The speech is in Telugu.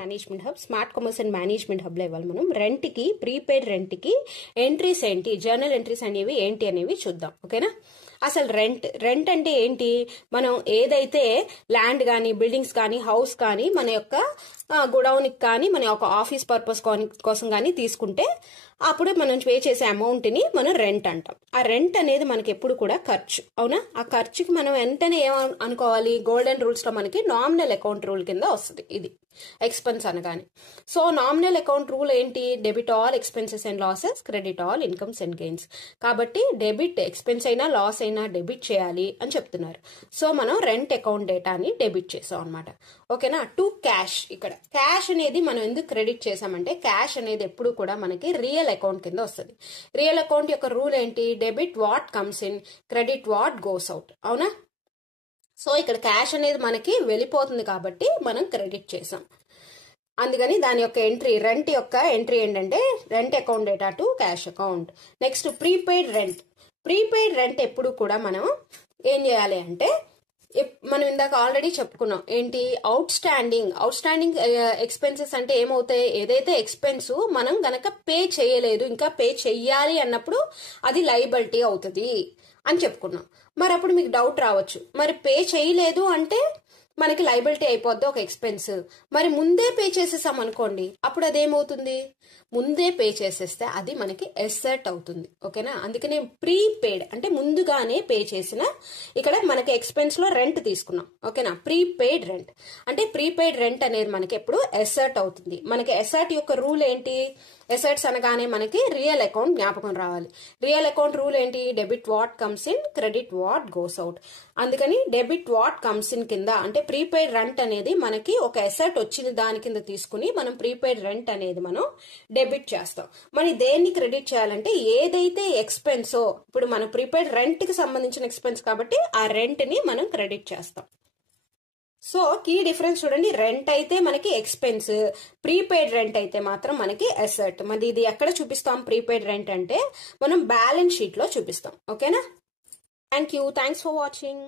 Management hub, smart commerce and management hub లో ఇవాళ మనం రెంట్ కి, ప్రీపెయిడ్ రెంట్ కి ఎంట్రీస్ ఏంటి, జర్నల్ ఎంట్రీస్ అనేవి ఏంటి అనేవి చూద్దాం. ఓకేనా? అసలు రెంట్ అంటే ఏంటి? మనం ఏదైతే ల్యాండ్ కానీ, బిల్డింగ్స్ కానీ, హౌస్ కానీ, మన యొక్క గోడౌన్ కానీ, మన యొక్క ఆఫీస్ పర్పస్ కోసం కానీ తీసుకుంటే అప్పుడు మనం పే చేసే అమౌంట్ ని మనం రెంట్ అంటాం. ఆ రెంట్ అనేది మనకి ఎప్పుడు కూడా ఖర్చు. అవునా? ఆ ఖర్చుకి మనం వెంటనే ఏమనుకోవాలి? గోల్డెన్ రూల్స్ లో మనకి నామినల్ అకౌంట్ రూల్ కింద వస్తుంది ఇది ఎక్స్పెన్స్ అనగానే. సో నామినల్ అకౌంట్ రూల్ ఏంటి? Debit all expenses and losses, credit all incomes and gains. కాబట్టి డెబిట్ ఎక్స్పెన్స్ అయినా లాస్ అయినా డెబిట్ చేయాలి అని చెప్తున్నారు. సో మనం రెంట్ అకౌంట్ డేటాని డెబిట్ చేసాం అనమాట. ఓకేనా? To cash. ఇక్కడ క్యాష్ అనేది మనం ఎందుకు క్రెడిట్ చేసామంటే, క్యాష్ అనేది ఎప్పుడు కూడా మనకి రియల్ అకౌంట్ కింద వస్తుంది. రియల్ అకౌంట్ యొక్క రూల్ ఏంటి? Debit what comes in, credit what goes out. అవునా? సో ఇక్కడ క్యాష్ అనేది మనకి వెళ్ళిపోతుంది కాబట్టి మనం క్రెడిట్ చేసాం. అందుకని దాని యొక్క ఎంట్రీ, రెంట్ యొక్క ఎంట్రీ ఏంటంటే rent account data to cash account. Next prepaid rent. Prepaid rent ఎప్పుడు కూడా మనం ఏం చేయాలి అంటే, మనం ఇందాక ఆల్రెడీ చెప్పుకున్నాం ఏంటి? అవుట్ స్టాండింగ్ ఎక్స్పెన్సెస్ అంటే ఏమవుతాయి? ఏదైతే ఎక్స్పెన్స్ మనం గనక పే చేయలేదు, ఇంకా పే చెయ్యాలి అన్నప్పుడు అది లయబిలిటీ అవుతుంది అని చెప్పుకున్నాం. మరి అప్పుడు మీకు డౌట్ రావచ్చు, మరి పే చేయలేదు అంటే మనకి లయబిలిటీ అయిపోద్ది ఒక ఎక్స్పెన్స్. మరి ముందే పే చేసేసాం అనుకోండి, అప్పుడు అదేమవుతుంది? ముందే పే చేసేస్తే అది మనకి ఎసెట్ అవుతుంది. ఓకేనా? అందుకనే ప్రీపెయిడ్ అంటే ముందుగానే పే చేసిన, ఇక్కడ మనకి ఎక్స్పెన్స్ లో రెంట్ తీసుకున్నాం. ఓకేనా? ప్రీపెయిడ్ రెంట్ అంటే ప్రీపెయిడ్ రెంట్ అనేది మనకి ఎప్పుడు ఎసెట్ అవుతుంది. మనకి ఎసెట్ యొక్క రూల్ ఏంటి? ఎసెట్స్ అనగానే మనకి రియల్ అకౌంట్ జ్ఞాపకం రావాలి. రియల్ అకౌంట్ రూల్ ఏంటి? Debit what comes in, credit what goes out. అందుకని డెబిట్ వాట్ కమ్స్ ఇన్ కింద అంటే ప్రీపెయిడ్ రెంట్ అనేది మనకి ఒక ఎసెట్ వచ్చిన దాని కింద తీసుకుని మనం ప్రీపెయిడ్ రెంట్ అనేది మనం డెబిట్ చేస్తాం. మరి దేన్ని క్రెడిట్ చేయాలంటే, ఏదైతే ఎక్స్పెన్సో, ఇప్పుడు మనం ప్రీపెయిడ్ రెంట్ కి సంబంధించిన ఎక్స్పెన్స్ కాబట్టి ఆ రెంట్ ని మనం క్రెడిట్ చేస్తాం. సో కీ డిఫరెన్స్ చూడండి, రెంట్ అయితే మనకి ఎక్స్పెన్స్, ప్రీపెయిడ్ రెంట్ అయితే మాత్రం మనకి అసెట్. మరి ఇది ఎక్కడ చూపిస్తాం? ప్రీపెయిడ్ రెంట్ అంటే మనం బ్యాలెన్స్ షీట్ లో చూపిస్తాం. ఓకేనా? Thanks for watching.